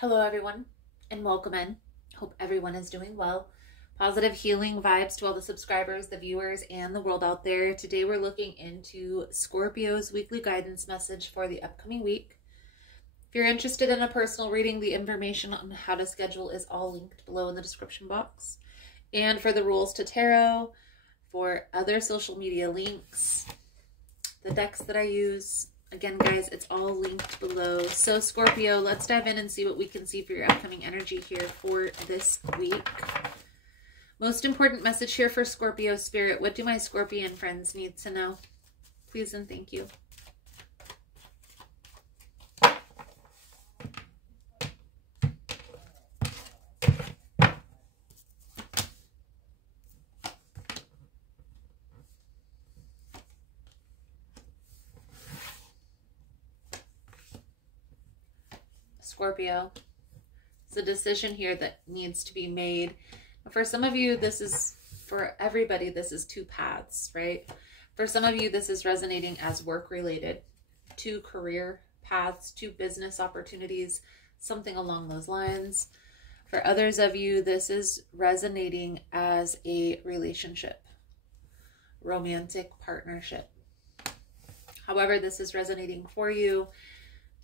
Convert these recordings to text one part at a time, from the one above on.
Hello everyone and welcome in. Hope everyone is doing well. Positive healing vibes to all the subscribers, the viewers, and the world out there. Today we're looking into Scorpio's weekly guidance message for the upcoming week. If you're interested in a personal reading, the information on how to schedule is all linked below in the description box. And for the rules to tarot, for other social media links, the decks that I use, again, guys, it's all linked below. So Scorpio, let's dive in and see what we can see for your upcoming energy here for this week. Most important message here for Scorpio Spirit. What do my Scorpion friends need to know? Please and thank you. Scorpio, it's a decision here that needs to be made. For some of you, this is, for everybody, this is two paths, right? For some of you, this is resonating as work-related, two career paths, two business opportunities, something along those lines. For others of you, this is resonating as a relationship, romantic partnership. However this is resonating for you,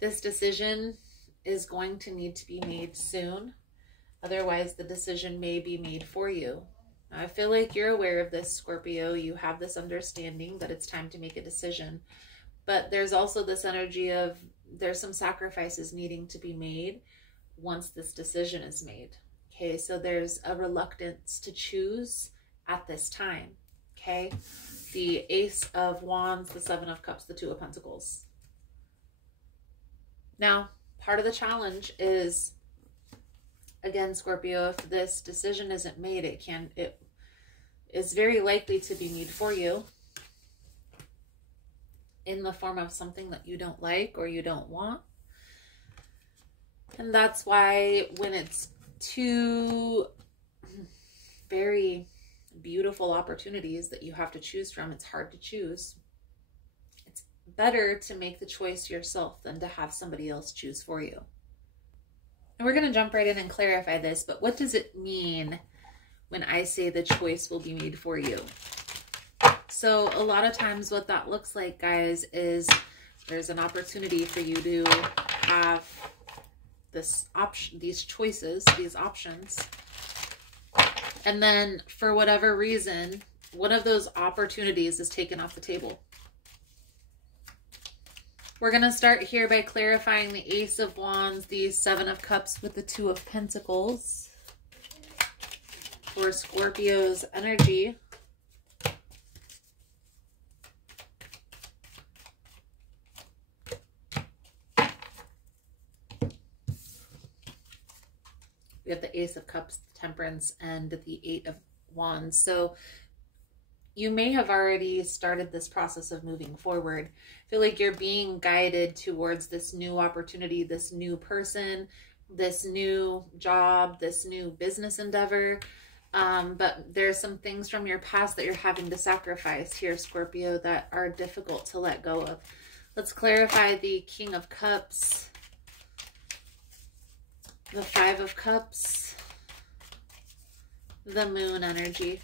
this decision is going to need to be made soon. Otherwise, the decision may be made for you. Now, I feel like you're aware of this, Scorpio. You have this understanding that it's time to make a decision. But there's also this energy of there's some sacrifices needing to be made once this decision is made. Okay, so there's a reluctance to choose at this time. Okay, the Ace of Wands, the Seven of Cups, the Two of Pentacles. Now, part of the challenge is, again, Scorpio, if this decision isn't made, it is very likely to be made for you in the form of something that you don't like or you don't want. And that's why when it's two very beautiful opportunities that you have to choose from, it's hard to choose. It's better to make the choice yourself than to have somebody else choose for you. And we're going to jump right in and clarify this, but what does it mean when I say the choice will be made for you? So a lot of times what that looks like, guys, is there's an opportunity for you to have this option, these choices, these options. And then for whatever reason, one of those opportunities is taken off the table. We're going to start here by clarifying the Ace of Wands, the Seven of Cups with the Two of Pentacles for Scorpio's energy. We have the Ace of Cups, the Temperance, and the Eight of Wands. So you may have already started this process of moving forward. I feel like you're being guided towards this new opportunity, this new person, this new job, this new business endeavor. But there's some things from your past that you're having to sacrifice here, Scorpio, that are difficult to let go of. Let's clarify the King of Cups, the Five of Cups, the Moon energy.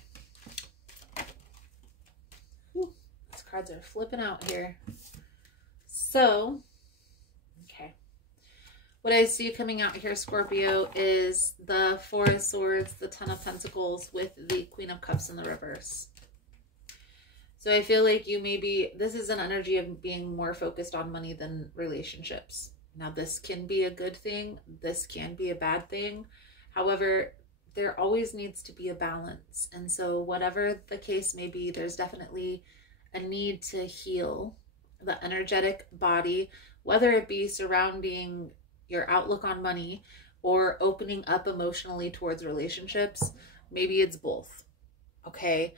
Cards are flipping out here. So, okay. What I see coming out here, Scorpio, is the Four of Swords, the Ten of Pentacles with the Queen of Cups in the reverse. So I feel like you may be, this is an energy of being more focused on money than relationships. Now, this can be a good thing. This can be a bad thing. However, there always needs to be a balance. And so whatever the case may be, there's definitely a need to heal the energetic body, whether it be surrounding your outlook on money or opening up emotionally towards relationships. Maybe it's both. Okay.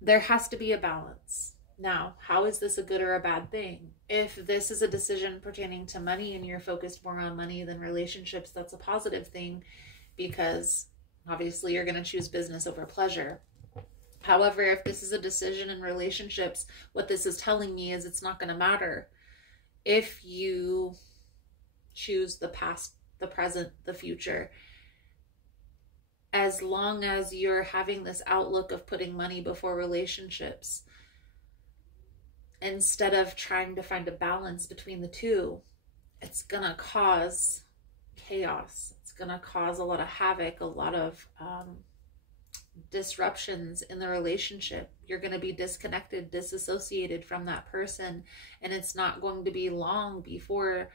There has to be a balance. Now, how is this a good or a bad thing? If this is a decision pertaining to money and you're focused more on money than relationships, that's a positive thing because obviously you're going to choose business over pleasure. However, if this is a decision in relationships, what this is telling me is it's not going to matter if you choose the past the present, the future. As long as you're having this outlook of putting money before relationships, instead of trying to find a balance between the two, it's gonna cause chaos. It's gonna cause a lot of havoc, a lot of disruptions in the relationship. You're going to be disconnected, disassociated from that person, and it's not going to be long before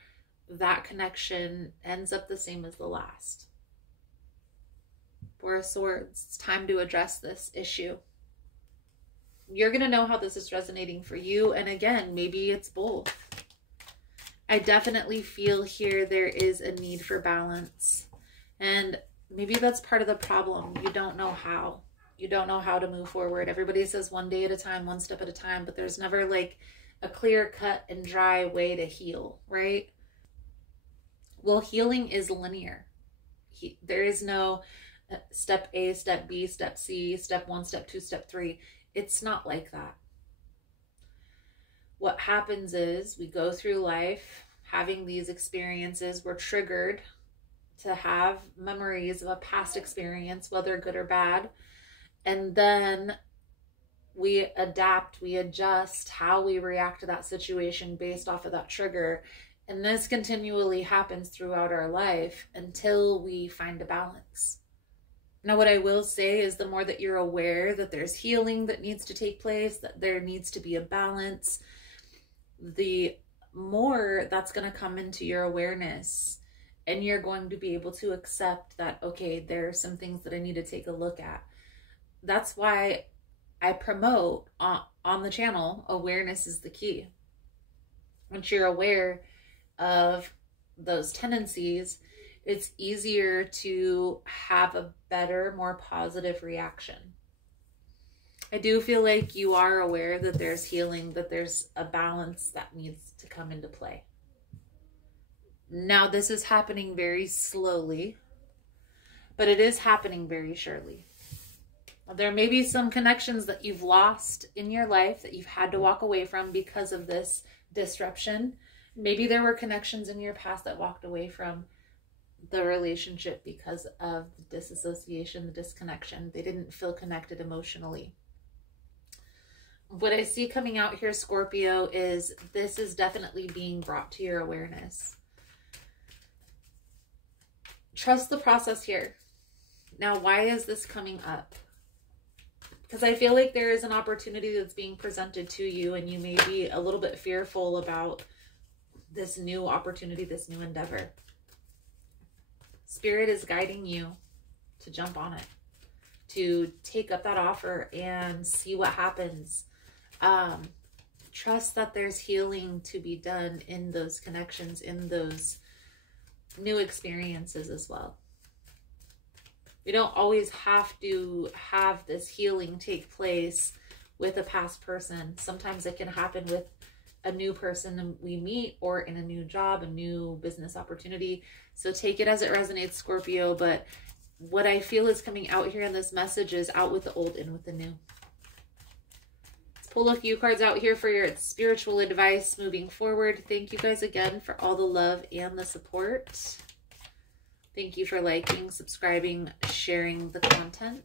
that connection ends up the same as the last. Four of Swords, it's time to address this issue. You're going to know how this is resonating for you, and again, maybe it's both. I definitely feel here there is a need for balance, and maybe that's part of the problem. You don't know how. You don't know how to move forward. Everybody says one day at a time, one step at a time, but there's never like a clear cut and dry way to heal, right? Well, healing is linear. There is no step A, step B, step C, step 1, step 2, step 3. It's not like that. What happens is we go through life having these experiences. We're triggered to have memories of a past experience, whether good or bad. And then we adapt, we adjust how we react to that situation based off of that trigger. And this continually happens throughout our life until we find a balance. Now, what I will say is the more that you're aware that there's healing that needs to take place, that there needs to be a balance, the more that's going to come into your awareness. And you're going to be able to accept that, okay, there are some things that I need to take a look at. That's why I promote on the channel, awareness is the key. Once you're aware of those tendencies, it's easier to have a better, more positive reaction. I do feel like you are aware that there's healing, that there's a balance that needs to come into play. Now, this is happening very slowly, but it is happening very surely. There may be some connections that you've lost in your life that you've had to walk away from because of this disruption. Maybe there were connections in your past that walked away from the relationship because of the disassociation, the disconnection. They didn't feel connected emotionally. What I see coming out here, Scorpio, is this is definitely being brought to your awareness. Trust the process here. Now, why is this coming up? Because I feel like there is an opportunity that's being presented to you, and you may be a little bit fearful about this new opportunity, this new endeavor. Spirit is guiding you to jump on it, to take up that offer and see what happens. Trust that there's healing to be done in those connections, in those new experiences as well. We don't always have to have this healing take place with a past person. Sometimes it can happen with a new person we meet, or in a new job, a new business opportunity. So take it as it resonates, Scorpio. But what I feel is coming out here in this message is out with the old, in with the new. Let's pull a few cards out here for your spiritual advice moving forward. Thank you guys again for all the love and the support. Thank you for liking, subscribing, sharing the content.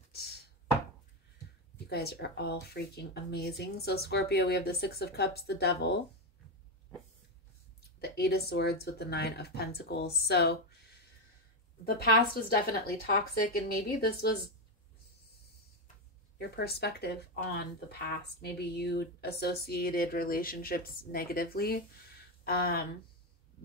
You guys are all freaking amazing. So Scorpio, we have the Six of Cups, the Devil, the Eight of Swords with the Nine of Pentacles. So the past was definitely toxic, and maybe this was your perspective on the past. Maybe you associated relationships negatively.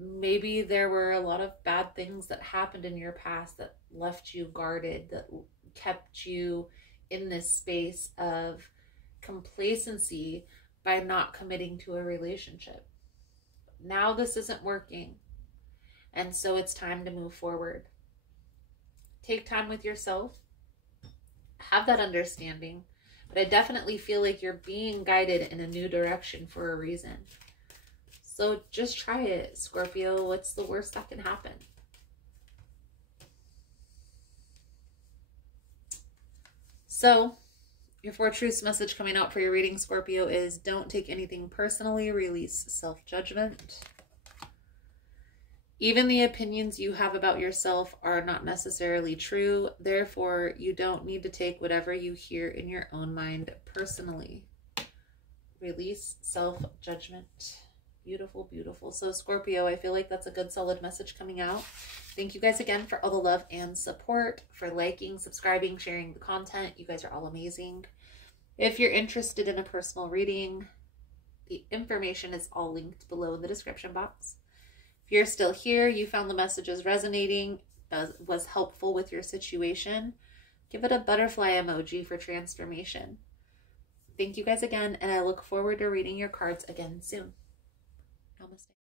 Maybe there were a lot of bad things that happened in your past that left you guarded, that kept you in this space of complacency by not committing to a relationship. Now this isn't working, and so it's time to move forward. Take time with yourself. Have that understanding. But I definitely feel like you're being guided in a new direction for a reason. So just try it, Scorpio. What's the worst that can happen? So your Four Truths message coming out for your reading, Scorpio, is don't take anything personally. Release self-judgment. Even the opinions you have about yourself are not necessarily true. Therefore, you don't need to take whatever you hear in your own mind personally. Release self-judgment. Beautiful, beautiful. So Scorpio, I feel like that's a good solid message coming out. Thank you guys again for all the love and support, for liking, subscribing, sharing the content. You guys are all amazing. If you're interested in a personal reading, the information is all linked below in the description box. If you're still here, you found the messages resonating, was helpful with your situation, give it a butterfly emoji for transformation. Thank you guys again, and I look forward to reading your cards again soon. Namaste.